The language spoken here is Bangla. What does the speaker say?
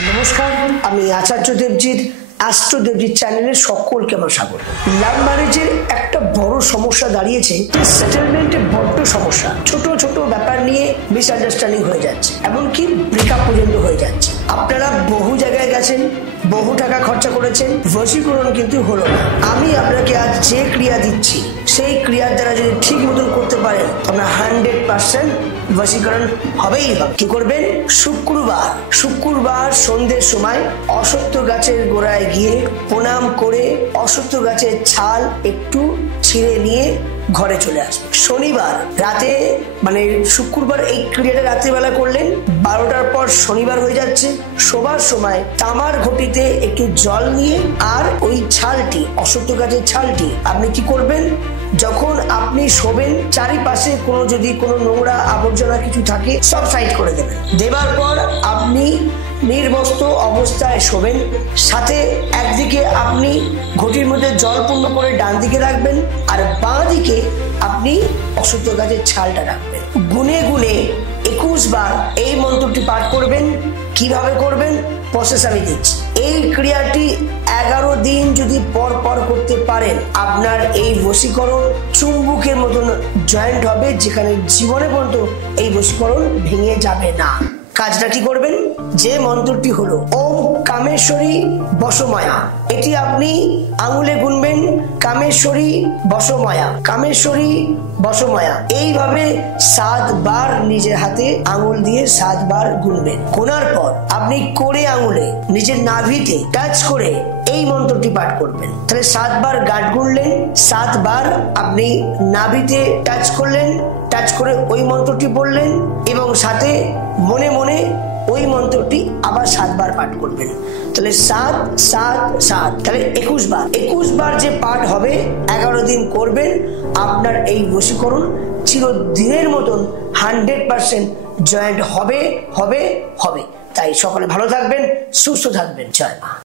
নমস্কার, আমি আচার্য দেবজিৎ অ্যাস্ট্রো দেবজিৎ চ্যানেলে সকলকে আমার স্বাগত। লাভ ম্যারেজের একটা বড় সমস্যা দাঁড়িয়েছে, সেটেলমেন্টের বড্ড সমস্যা। ছোট ছোট ব্যাপার নিয়ে মিসআন্ডারস্ট্যান্ডিং হয়ে যাচ্ছে, এমনকি ব্রেকআপ পর্যন্ত হয়ে যাচ্ছে। আপনারা বহু জায়গায় গেছেন, বহু টাকা খরচা করেছেন, বশীকরণ কিন্তু হলো না। আমি আপনাকে আজ যে ক্রিয়া দিচ্ছি সেই ক্রিয়ার দ্বারা যদি ঠিক মতন করতে পারেন আপনার 100% বশীকরণ হবেই হবে। কি করবেন? শুক্রবার সন্ধ্যের সময় অশ্বত্থ গাছের গোড়ায় গিয়ে প্রণাম করে অশ্বত্থ গাছের ছাল একটু ছিঁড়ে নিয়ে ঘরে চলে আসবে। শনিবার রাতে, মানে শুক্রবার এই ক্রিয়াটা রাত্রিবেলা করলেন, 12টার পর শনিবার হয়ে যাচ্ছে, শোবার সময় তামার ঘটিতে একটু জল নিয়ে আর ওই ছালটি, অশ্বত্থ গাছের ছালটি আপনি কি করবেন, যখন আপনি শোবেন চারিপাশে যদি কোনো নোংরা আবর্জনা কিছু থাকে সব সাইড করে দেবেন। দেবার পর আপনি নির্বস্ত্র অবস্থায় শোবেন, সাথে একদিকে আপনি ঘটির মধ্যে জল পূর্ণ করে ডান দিকে রাখবেন আর বাঁ দিকে আপনি অশ্বত্থ গাছের ছালটা রাখবেন। গুনে গুনে 21 বার এই মন্ত্রটি পাঠ করবেন। কিভাবে করবেন প্রসেস আমি দিচ্ছি। এই ক্রিয়াটি 11 দিন যদি পর পর করতে পারেন, আপনার এই বশীকরণ চুম্বকের মতন জয়েন্ট হবে, যেখানে জীবনে পর্যন্ত এই বশীকরণ ভেঙে যাবে না। কাজটা কি করবেন? যে মন্ত্রটি হলো ওম কামেশ্বরী বশমায়া, এটি আপনি আঙুলে গুনবেন, কামেশ্বরী বশমায়া, কামেশ্বরী বশমায়া, এইভাবে 7 বার নিজের হাতে আঙুল দিয়ে 7 বার গুনবেন। গোনার পর আপনি কোড়ে আঙুলে নিজের নাভিতে টাচ করে এই মন্ত্রটি পাঠ করবেন। তাহলে 7 বার গাঁট গুনলেন, 7 বার আপনি নাভিতে টাচ করলেন, টাচ করে ওই মন্ত্রটি বললেন এবং সাথে মনে মনে ওই মন্ত্রটি আবার 7 বার পাঠ করবেন। তাহলে 7 7 7, তাহলে 21 বার যে পাঠ হবে, 11 দিন করবেন। আপনার এই বশীকরণ চিরদিনের মতন 100% জয়েন্ট হবে। তাই সকলে ভালো থাকবেন, সুস্থ থাকবেন। জয় মা।